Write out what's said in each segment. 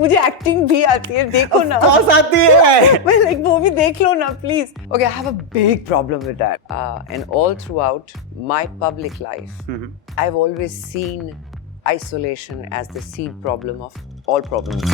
मुझे एक्टिंग भी आती है, देखो ना. Of course आती है. मैं like वो भी देख लो ना, please. Okay, I have a big problem with that. And all throughout my public life, I've always seen isolation as the seed problem of all problems.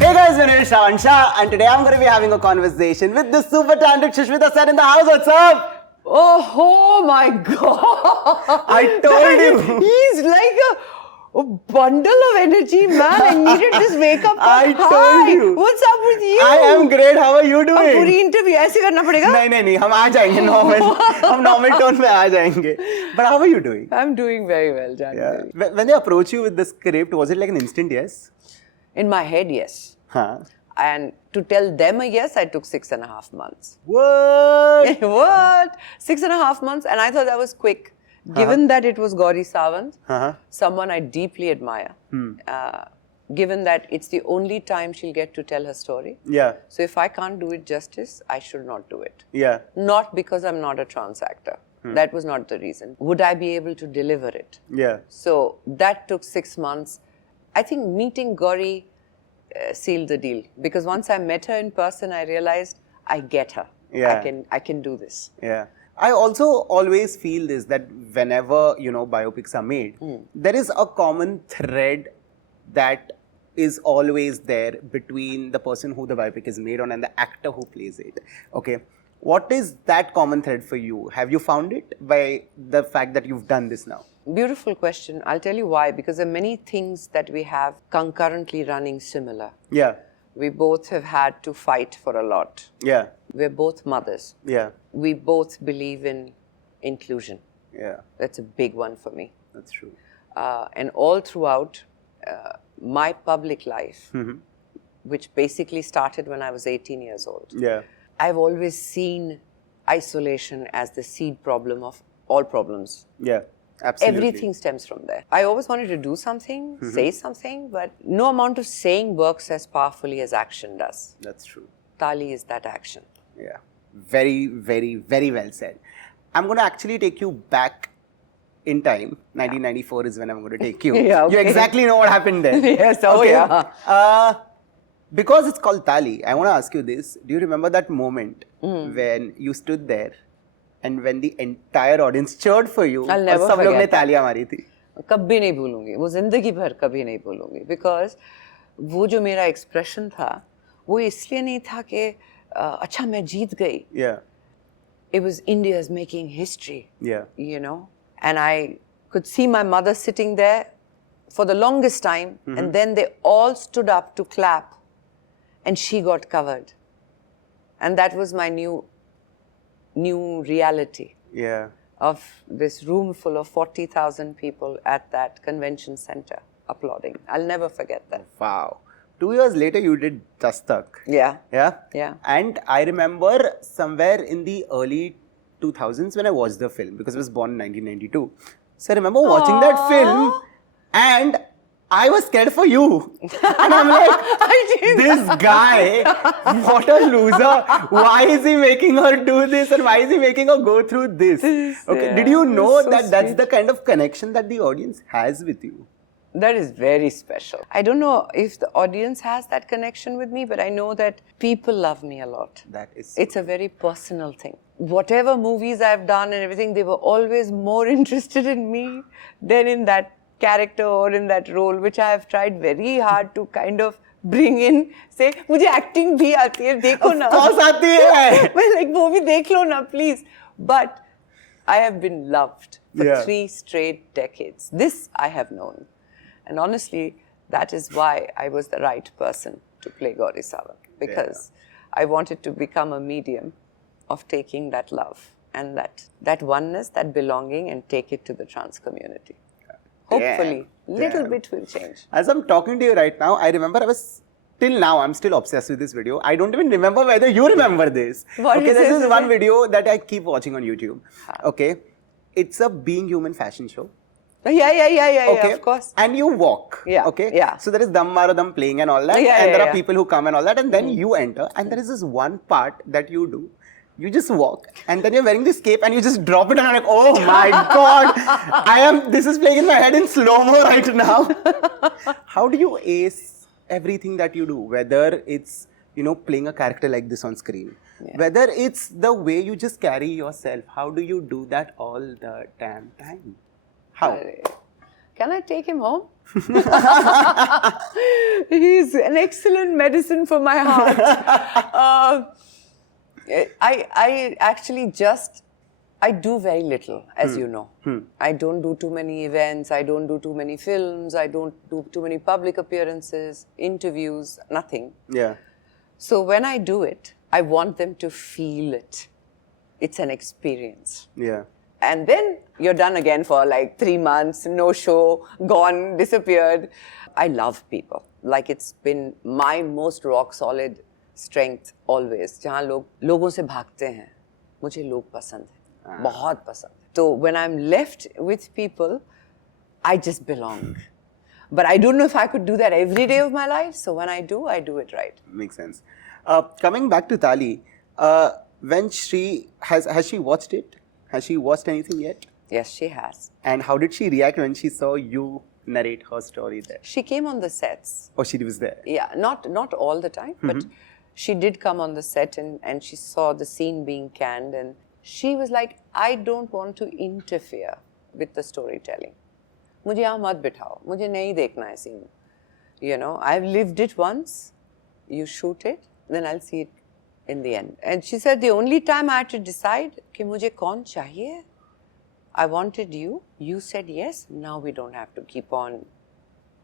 Hey guys, my name is Shravan Shah and today I'm going to be having a conversation with the super talented Sushmita Sen in the house. What's up? Oh my God! I told you. He's like a bundle of energy, man. I needed this wake up call. I told you. What's up with you? I am great. How are you doing? अब पूरी interview ऐसे करना पड़ेगा? नहीं हम आ जाएंगे normal. हम normal tone में आ जाएंगे. But how are you doing? I'm doing very well, Jan. Yeah. When they approached you with the script, was it like an instant yes? In my head, yes. Huh. And to tell them a yes, I took 6.5 months. What? What? 6.5 months, and I thought that was quick. Given that it was Gauri Sawant, someone I deeply admire. Given that it's the only time she'll get to tell her story. Yeah. So if I can't do it justice, I should not do it. Yeah. Not because I'm not a trans actor. That was not the reason. Would I be able to deliver it? Yeah. So that took 6 months. I think meeting Gauri sealed the deal, because once I met her in person, I realized I get her. Yeah. I can do this. Yeah. I also always feel this, that whenever, biopics are made, there is a common thread that is always there between the person who the biopic is made on and the actor who plays it. Okay. What is that common thread for you? Have you found it by the fact that you've done this now? Beautiful question. I'll tell you why. Because there are many things that we have concurrently running similar. Yeah. We both have had to fight for a lot. Yeah. We're both mothers. Yeah. We both believe in inclusion. Yeah. That's a big one for me. That's true. And all throughout my public life, which basically started when I was 18 years old, Yeah. I've always seen isolation as the seed problem of all problems. Yeah. Absolutely. Everything stems from there. I always wanted to do something, say something, but no amount of saying works as powerfully as action does. That's true. Taali is that action. Yeah. Very, very, very well said. I'm going to actually take you back in time. 1994 is when I'm going to take you. Yeah, okay. You exactly know what happened then. Yes, oh okay. yeah. Because it's called Taali, I want to ask you this. Do you remember that moment when you stood there and when the entire audience cheered for you? I'll never और सब लोग ने forget that. तालियां मारी थी. कभी नहीं भूलूंगी, वो जिंदगी भर कभी नहीं भूलूंगी. Because वो जो मेरा expression था, वो इसलिए नहीं था कि अच्छा मैं जीत गई. Yeah. It was India's making history. Yeah. And I could see my mother sitting there for the longest time, and then they all stood up to clap, and she got covered. And that was my new reality. Yeah. Of this room full of 40,000 people at that convention center applauding. I'll never forget that. Wow. 2 years later, you did Dastak. Yeah. Yeah? Yeah. And I remember somewhere in the early 2000s when I watched the film, because I was born in 1992. So I remember watching that film and I was scared for you. And I'm like, this guy, what a loser. Why is he making her do this and why is he making her go through this? Okay. Yeah, Did you know so that that's sweet. the kind of connection that the audience has with you? That is very special. I don't know if the audience has that connection with me, but I know that people love me a lot. That is. It's a very personal thing. Whatever movies I've done and everything, they were always more interested in me than in that character or in that role, which I have tried very hard to kind of bring in. Say, मुझे acting भी आती है, देखो ना. Of course आती है. मैं like वो भी देख लो ना, please. But I have been loved for 3 straight decades. This I have known. And honestly, that is why I was the right person to play Gauri Sawant, because I wanted to become a medium of taking that love and that oneness, that belonging, and take it to the trans community. Hopefully, little bit will change. As I'm talking to you right now, I remember till now, I'm still obsessed with this video. I don't even remember whether you remember this. What is this this? is one video that I keep watching on YouTube. Okay. It's a Being Human fashion show. Yeah, of course. And you walk. Yeah. Okay. Yeah. So there is Dam Maro Dam playing and all that. Yeah, and there are yeah. people who come and all that. And then you enter. And there is this one part that you do You just walk and then you're wearing this cape and you just drop it and I'm like, oh my God, this is playing in my head in slow-mo right now. How do you ace everything that you do? Whether it's, playing a character like this on screen, whether it's the way you just carry yourself, how do you do that all the damn time? How? Can I take him home? He's an excellent medicine for my heart. I actually I do very little, as you know. I don't do too many events, I don't do too many films, I don't do too many public appearances, interviews, nothing. Yeah. So when I do it, I want them to feel it. It's an experience. Yeah. And then you're done again for like 3 months, no show, gone, disappeared. I love people. Like it's been my most rock solid strength always. जहाँ लोगों से भागते हैं, मुझे लोग पसंद हैं, बहुत पसंद. So when I'm left with people, I just belong. But I don't know if I could do that every day of my life. So when I do it right. Makes sense. Coming back to Taali, when has she watched it? Has she watched anything yet? Yes, she has. And how did she react when she saw you narrate her story there? She came on the sets. Oh, she was there? Yeah, not all the time, but she did come on the set and she saw the scene being canned and she was like, I don't want to interfere with the storytelling. मुझे यहाँ मत बिठाओ, मुझे नहीं देखना है scene. I've lived it once, you shoot it, then I'll see it in the end. And she said the only time I had to decide कि मुझे कौन चाहिए, I wanted you, you said yes, now we don't have to keep on.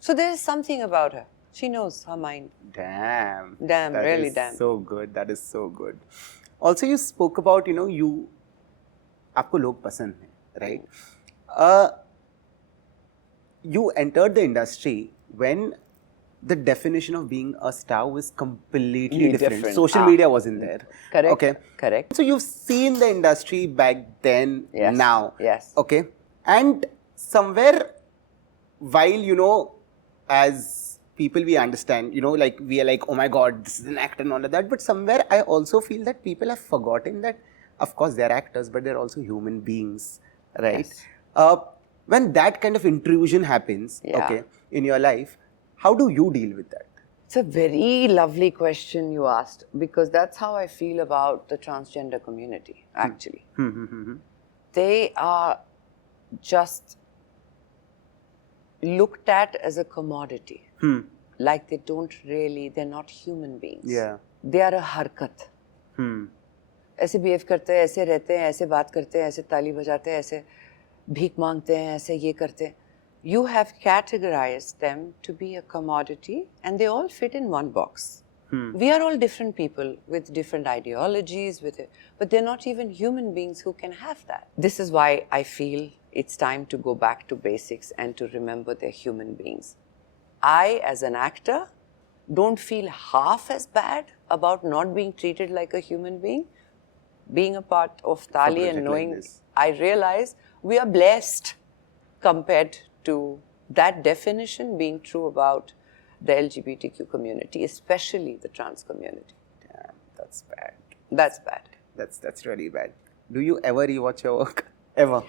So there is something about her. She knows her mind. Damn. Damn, that really is damn. So good. That is so good. Also, you spoke about, आपको लोग पसंद हैं, right? You entered the industry when the definition of being a star was completely different. Social media wasn't there. Correct. Okay. Correct. So you've seen the industry back then, Yes. now. Yes. Okay. And somewhere, while, as people we understand, like we are like, oh my God, this is an actor and all of that. But somewhere I also feel that people have forgotten that, of course, they're actors, but they're also human beings, right? Yes. When that kind of intrusion happens, okay, in your life, how do you deal with that? It's a very lovely question you asked because that's how I feel about the transgender community, actually. They are just looked at as a commodity. Like they're not human beings. Yeah. They are a harkat. ऐसे behave करते हैं, ऐसे रहते हैं, ऐसे बात करते हैं, ऐसे ताली बजाते हैं, ऐसे भीख मांगते हैं, ऐसे ये करते हैं. You have categorized them to be a commodity and they all fit in one box. We are all different people with different ideologies, but they're not even human beings who can have that. This is why I feel it's time to go back to basics and to remember they're human beings. I, as an actor, don't feel half as bad about not being treated like a human being. Being a part of Taali and knowing, like I realize we are blessed compared to that definition being true about the LGBTQ community, especially the trans community. Damn, that's bad. That's bad. That's really bad. Do you ever rewatch your work? Ever?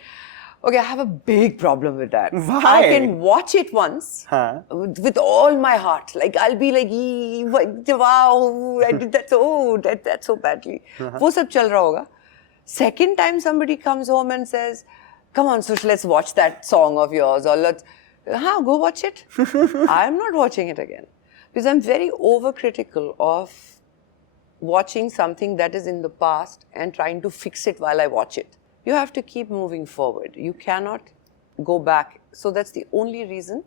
Okay, I have a big problem with that. Why? I can watch it once with all my heart. Like I'll be like, wow, I did that so badly. वो सब चल रहा होगा. Second time somebody comes home and says, come on, Sush, let's watch that song of yours, or go watch it. I'm not watching it again. Because I'm very overcritical of watching something that is in the past and trying to fix it while I watch it. You have to keep moving forward. You cannot go back. So that's the only reason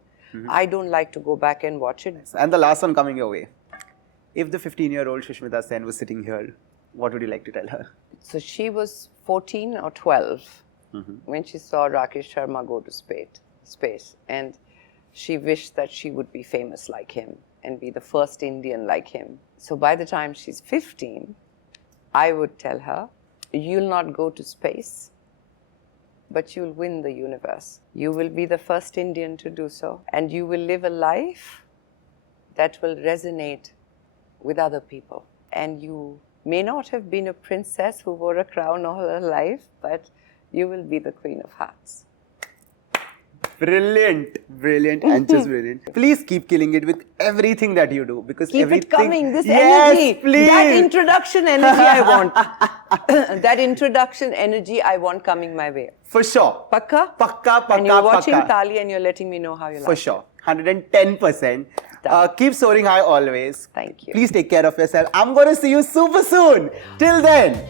I don't like to go back and watch it. And the last one coming your way. If the 15-year-old Sushmita Sen was sitting here, what would you like to tell her? So she was 14 or 12 when she saw Rakesh Sharma go to space. And she wished that she would be famous like him and be the first Indian like him. So by the time she's 15, I would tell her, you'll not go to space, but you'll win the universe. You will be the first Indian to do so. And you will live a life that will resonate with other people. And you may not have been a princess who wore a crown all her life, but you will be the Queen of Hearts. Brilliant, brilliant, and just brilliant. Please keep killing it with everything that you do, because Keep everything... it coming, this yes, energy, please. that introduction energy I want. That introduction energy I want coming my way. For sure. Pakka? Pakka, pakka, And you're watching pakka. Taali and you're letting me know how you like For sure. 110%. Keep soaring high always. Thank you. Please take care of yourself. I'm going to see you super soon. Till then.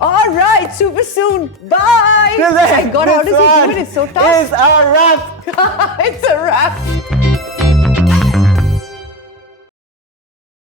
All right, super soon. Bye. Till then. My God, how does he do it? It's so tough. It's a wrap. It's a wrap.